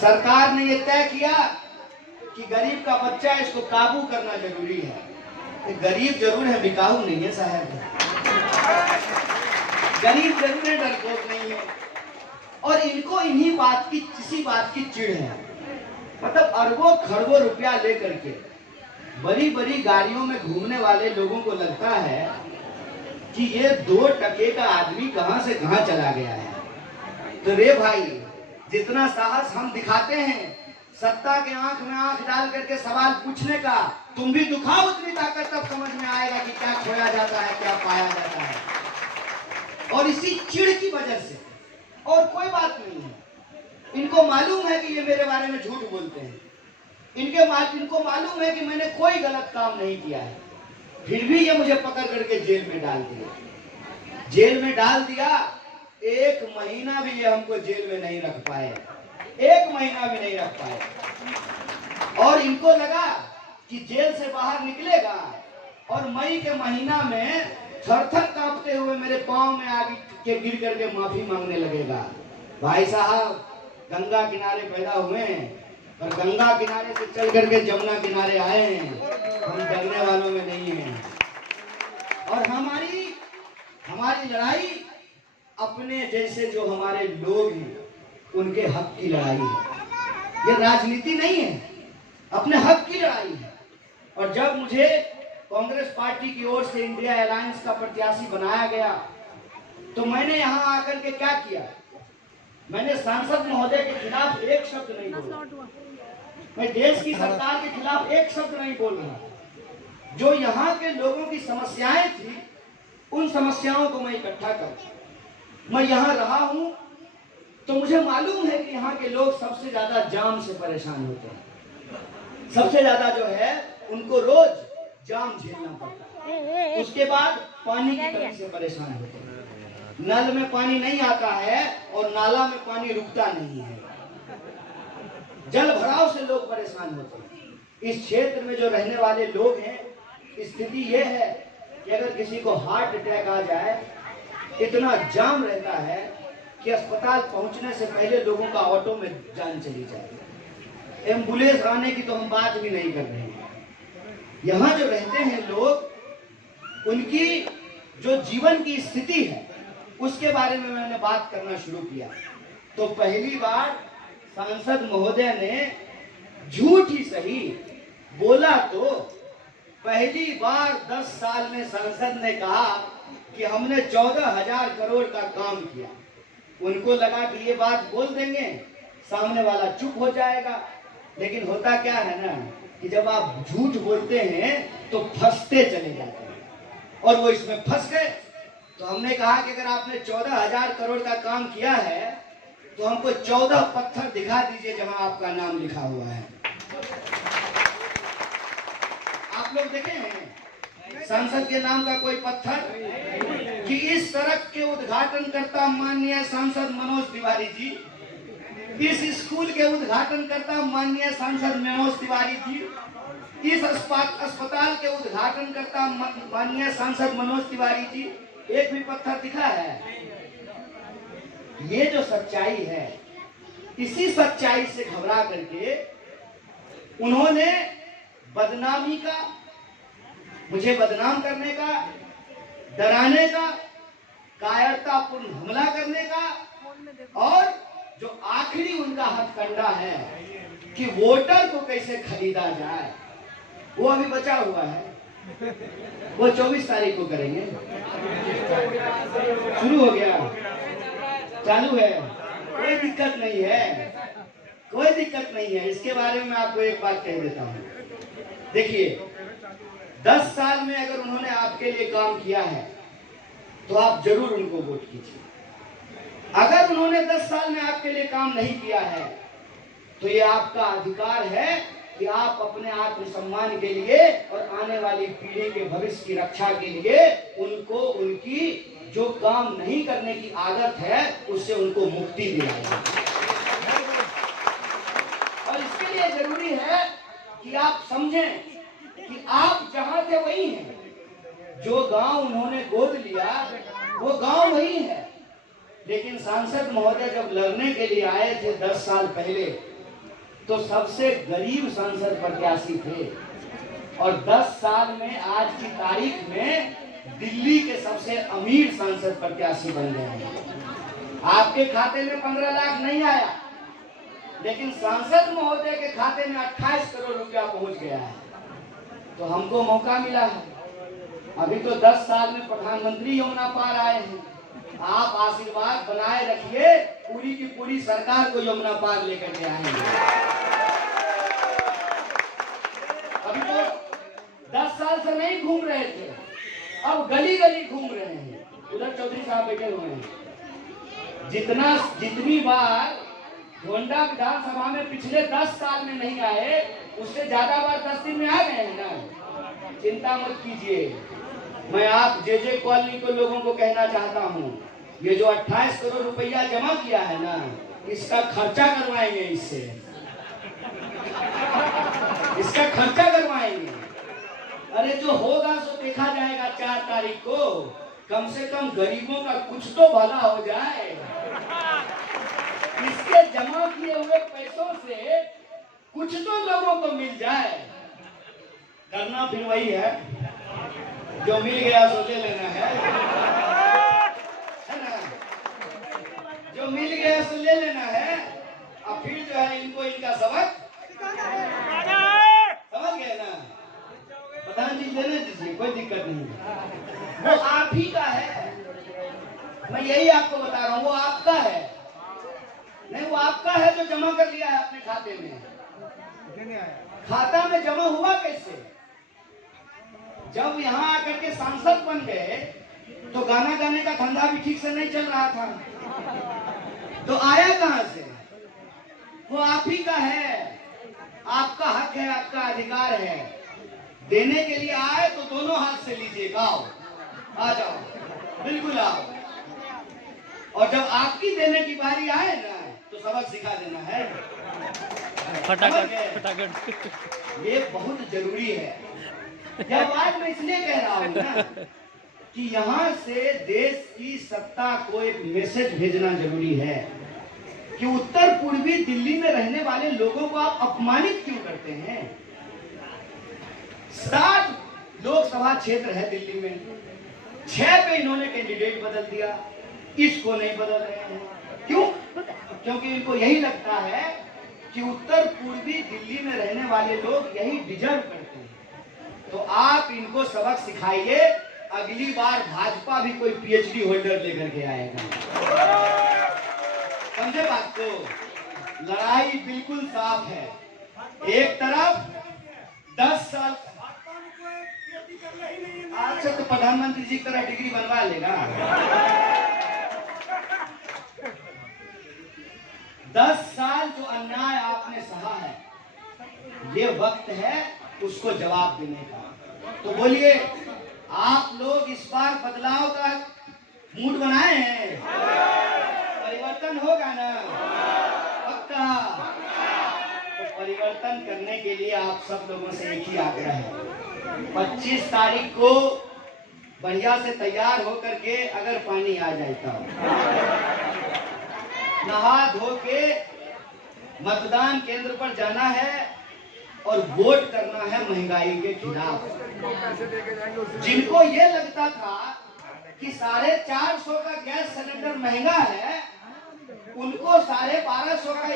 सरकार ने ये तय किया कि गरीब का बच्चा है, इसको काबू करना जरूरी है। तो गरीब जरूर है, बिकाऊ नहीं है साहब, गरीब जरूर है, डरपोक नहीं है। और इनको इन्हीं बात की, किसी बात की चिढ़ है। मतलब अरबों खरबों रुपया लेकर के बड़ी बड़ी गाड़ियों में घूमने वाले लोगों को लगता है कि ये 2 टके का आदमी कहां से कहां चला गया है। तो रे भाई, जितना साहस हम दिखाते हैं सत्ता के आंख में आंख डाल करके सवाल पूछने का, तुम भी दिखाओ उतनी ताकत, तब समझ में आएगा कि क्या खोया जाता है, क्या पाया जाता है। और इसी चिढ़ की वजह से, और कोई बात नहीं है, इनको मालूम है कि ये मेरे बारे में झूठ बोलते हैं, इनको मालूम है कि मैंने कोई गलत काम नहीं किया है, फिर भी ये मुझे पकड़ करके जेल में डाल दिया। जेल में डाल दिया, 1 महीना भी ये हमको जेल में नहीं रख पाए, 1 महीना भी नहीं रख पाए। और इनको लगा कि जेल से बाहर निकलेगा और मई के महीना में थर-थर कांपते हुए मेरे पांव में आगे के गिर करके माफी मांगने लगेगा। भाई साहब, गंगा किनारे पैदा हुए हैं और गंगा किनारे से चल करके जमुना किनारे आए हैं, हम डरने वालों में नहीं हैं। और हमारी लड़ाई अपने जैसे जो हमारे लोग हैं उनके हक की लड़ाई है। ये राजनीति नहीं है, अपने हक की लड़ाई है। और जब मुझे कांग्रेस पार्टी की ओर से इंडिया अलायंस का प्रत्याशी बनाया गया, तो मैंने यहाँ आकर के क्या किया, मैंने सांसद महोदय के खिलाफ एक शब्द नहीं बोला, मैं देश की सरकार के खिलाफ एक शब्द नहीं बोल रहा। जो यहाँ के लोगों की समस्याएं थी, उन समस्याओं को मैं इकट्ठा कर, मैं यहाँ रहा हूँ तो मुझे मालूम है कि यहाँ के लोग सबसे ज्यादा जाम से परेशान होते हैं। सबसे ज्यादा जो है उनको रोज जाम झेलना पड़ता है, उसके बाद पानी की कमी से परेशान होते हैं। नल में पानी नहीं आता है और नाला में पानी रुकता नहीं है, जल भराव से लोग परेशान होते हैं। इस क्षेत्र में जो रहने वाले लोग हैं, स्थिति यह है कि अगर किसी को हार्ट अटैक आ जाए, इतना जाम रहता है कि अस्पताल पहुंचने से पहले लोगों का ऑटो में जान चली जाए। एम्बुलेंस आने की तो हम बात भी नहीं कर रहे हैं। यहाँ जो रहते हैं लोग, उनकी जो जीवन की स्थिति है उसके बारे में मैंने बात करना शुरू किया। तो पहली बार सांसद महोदय ने झूठ ही सही बोला, तो पहली बार 10 साल में सांसद ने कहा कि हमने 14,000 करोड़ का काम किया। उनको लगा कि ये बात बोल देंगे, सामने वाला चुप हो जाएगा। लेकिन होता क्या है ना कि जब आप झूठ बोलते हैं तो फंसते चले जाते हैं, और वो इसमें फंस गए। तो हमने कहा कि अगर आपने 14,000 करोड़ का काम किया है तो हमको 14 पत्थर दिखा दीजिए जहां आपका नाम लिखा हुआ है। आप लोग देखे हैं सांसद के नाम का कोई पत्थर? कि इस सड़क के उद्घाटन करता माननीय सांसद मनोज तिवारी जी, इस स्कूल के उद्घाटन करता माननीय सांसद मनोज तिवारी जी, इस अस्पताल के उद्घाटन करता माननीय सांसद मनोज तिवारी जी, एक भी पत्थर दिखा है? ये जो सच्चाई है, इसी सच्चाई से घबरा करके उन्होंने बदनामी का, मुझे बदनाम करने का, डराने का, कायरतापूर्ण हमला करने का, और जो आखिरी उनका हथकंडा है कि वोटर को कैसे खरीदा जाए, वो अभी बचा हुआ है। वो 24 तारीख को करेंगे। शुरू हो गया, चालू है, कोई दिक्कत नहीं है, कोई दिक्कत नहीं है। इसके बारे में मैं आपको एक बात कह देता हूँ। देखिए, 10 साल में अगर उन्होंने आपके लिए काम किया है तो आप जरूर उनको वोट कीजिए। अगर उन्होंने 10 साल में आपके लिए काम नहीं किया है तो ये आपका अधिकार है कि आप अपने आत्मसम्मान के लिए और आने वाली पीढ़ी के भविष्य की रक्षा के लिए उनको, उनकी जो काम नहीं करने की आदत है उससे उनको मुक्ति दिलाएं। और इसके लिए जरूरी है कि आप समझें कि आप जहां थे वही हैं। जो गांव उन्होंने गोद लिया वो गांव वही है। लेकिन सांसद महोदय जब लड़ने के लिए आए थे 10 साल पहले, तो सबसे गरीब सांसद प्रत्याशी थे, और 10 साल में आज की तारीख में दिल्ली के सबसे अमीर सांसद प्रत्याशी बन गए हैं। आपके खाते में 15 लाख नहीं आया, लेकिन सांसद महोदय के खाते में 28 करोड़ रुपया पहुंच गया है। तो हमको मौका मिला है। अभी तो 10 साल में प्रधानमंत्री यमुना पार आए हैं। आप आशीर्वाद बनाए रखिए, पूरी की पूरी सरकार को यमुना पार लेकर के आएंगे। अभी तो 10 साल से नहीं घूम रहे थे, अब गली गली घूम रहे हैं। उधर चौधरी साहब बैठे हुए हैं। जितनी बार गोंडा विधानसभा में पिछले 10 साल में नहीं आए, उससे ज्यादा बार 10 दिन में आ गए हैं ना। चिंता मत कीजिए, मैं आप जे कॉलोनी को लोगों को कहना चाहता हूँ, ये जो 28 करोड़ रुपया जमा किया है ना, इसका खर्चा करवाएंगे, इसका खर्चा करवाएंगे। अरे जो होगा सो देखा जाएगा 4 तारीख को। कम से कम गरीबों का कुछ तो भला हो जाए। इसके जमा किए हुए पैसों से कुछ तो लोगों को मिल जाए। करना फिर वही है, जो मिल गया सो ले लेना है ना। जो मिल गया सो ले लेना है। अब फिर जो है इनको इनका सबक समझ गए ना। प्रधान जी लेने दीजिए, कोई दिक्कत नहीं। वो आप ही का है, मैं यही आपको बता रहा हूँ। वो आपका है, नहीं वो आपका है जो जमा कर लिया है अपने खाते में। खाता में जमा हुआ कैसे? जब यहाँ आकर के सांसद बन गए तो गाना गाने का धंधा भी ठीक से नहीं चल रहा था, तो आया कहां से? वो आप ही का है, आपका हक है, आपका अधिकार है। देने के लिए आए तो दोनों हाथ से लीजिए। आओ, आ जाओ, बिल्कुल आओ। और जब आपकी देने की बारी आए ना, तो सबक सिखा देना है। फटाफट ये बहुत जरूरी है। यह बात मैं इसलिए कह रहा हूँ ना कि यहाँ से देश की सत्ता को एक मैसेज भेजना जरूरी है कि उत्तर पूर्वी दिल्ली में रहने वाले लोगों को आप अपमानित क्यों करते हैं। 60 लोकसभा क्षेत्र है दिल्ली में, 6 पे इन्होंने कैंडिडेट बदल दिया, इसको नहीं बदल रहे हैं। क्यों? क्योंकि इनको यही लगता है कि उत्तर पूर्वी दिल्ली में रहने वाले लोग यही डिजर्व करते हैं। तो आप इनको सबक सिखाइए, अगली बार भाजपा भी कोई पीएचडी होल्डर लेकर के आएगा। समझे बात को? लड़ाई बिल्कुल साफ है। एक तरफ 10 साल, अच्छा तो प्रधानमंत्री जी की तरह डिग्री बनवा लेगा। 10 साल जो अन्याय आपने सहा है, ये वक्त है उसको जवाब देने का। तो बोलिए, आप लोग इस बार बदलाव का मूड बनाए हैं? परिवर्तन होगा ना? पक्का? तो परिवर्तन करने के लिए आप सब लोगों से एक ही आग्रह है, 25 तारीख को बढ़िया से तैयार होकर के अगर पानी आ जाता हो, नहा धो के मतदान केंद्र पर जाना है और वोट करना है महंगाई के खिलाफ। जिनको ये लगता था कि 450 का गैस सिलेंडर महंगा है, उनको 1250 का